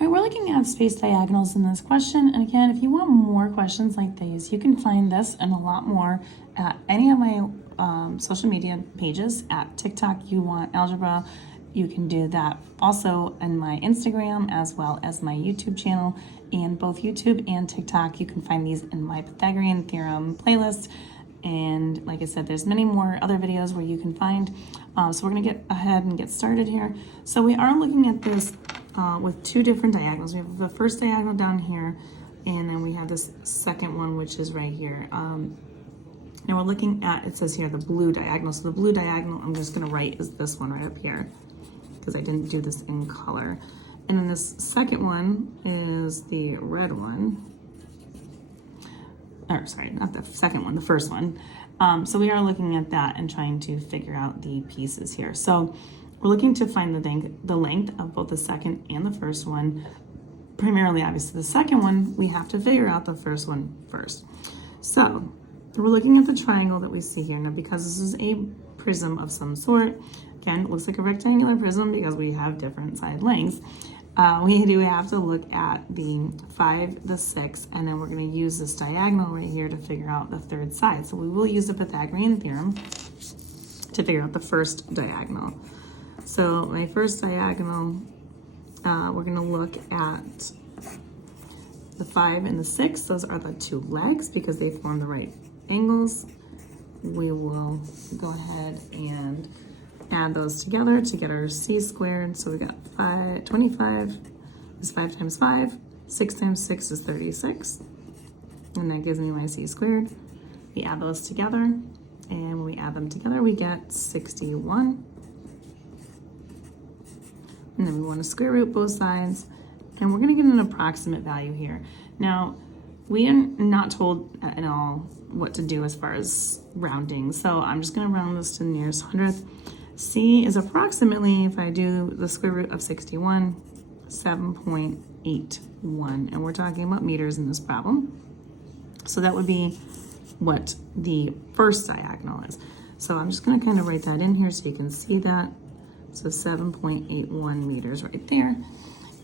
All right, we're looking at space diagonals in this question. And again, if you want more questions like these, you can find this and a lot more at any of my social media pages at TikTok, YouWantAlgebra. You can do that also in my Instagram as well as my YouTube channel. And both YouTube and TikTok, you can find these in my Pythagorean theorem playlist. And like I said, there's many more other videos where you can find. So we're gonna get ahead and get started here. So we are looking at this with two different diagonals. We have the first diagonal down here, and then we have this second one, which is right here. Now we're looking at, it says here, the blue diagonal. So the blue diagonal, I'm just gonna write is this one right up here, because I didn't do this in color. And then this second one is the red one. Or sorry, not the second one, the first one. So we are looking at that and trying to figure out the pieces here. So we're looking to find the length of both the second and the first one. Primarily, obviously, the second one, we have to figure out the first one first. So we're looking at the triangle that we see here. Now, because this is a prism of some sort, again, it looks like a rectangular prism because we have different side lengths. We do have to look at the 5, the 6, and then we're going to use this diagonal right here to figure out the third side. So we will use the Pythagorean theorem to figure out the first diagonal. So my first diagonal, we're going to look at the 5 and the 6. Those are the two legs because they form the right angles. We will go ahead and add those together to get our c squared. So we got 25 is 5 times 5. 6 times 6 is 36. And that gives me my c squared. We add those together. And when we add them together, we get 61. And then we want to square root both sides. And we're going to get an approximate value here. Now, we are not told at all what to do as far as rounding. So I'm just going to round this to the nearest hundredth. C is approximately, if I do the square root of 61, 7.81. And we're talking about meters in this problem. So that would be what the first diagonal is. So I'm just going to kind of write that in here so you can see that. So 7.81 meters right there.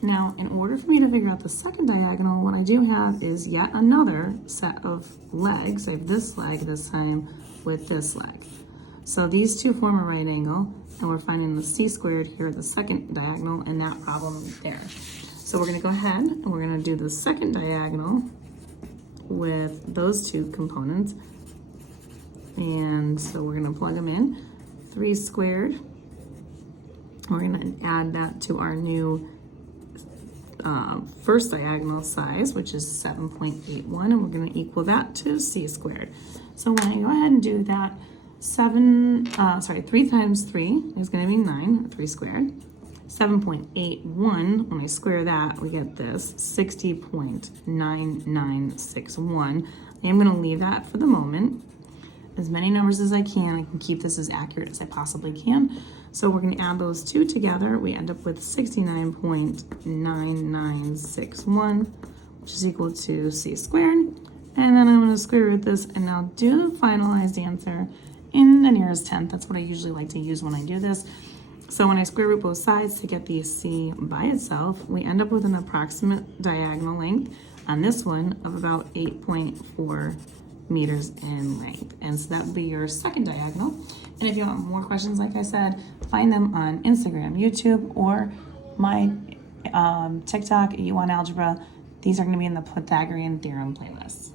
Now, in order for me to figure out the second diagonal, what I do have is yet another set of legs. I have this leg this time with this leg. So these two form a right angle, and we're finding the c squared here, the second diagonal, in that problem there. So we're going to go ahead and we're going to do the second diagonal with those two components. And so we're going to plug them in. 3 squared. We're going to add that to our new first diagonal size, which is 7.81, and we're going to equal that to c squared. So when I go ahead and do that, 3 times 3 is going to be 9, 3 squared. 7.81, when I square that, we get this, 60.9961. I am going to leave that for the moment. As many numbers as I can keep this as accurate as I possibly can. So we're going to add those two together. We end up with 69.9961, which is equal to c squared. And then I'm going to square root this and now do the finalized answer in the nearest tenth. That's what I usually like to use when I do this. So when I square root both sides to get the c by itself, we end up with an approximate diagonal length on this one of about 8.4 meters in length. And so that would be your second diagonal. And if you want more questions, like I said, find them on Instagram, YouTube, or my TikTok, YouWantAlgebra. These are going to be in the Pythagorean theorem playlist.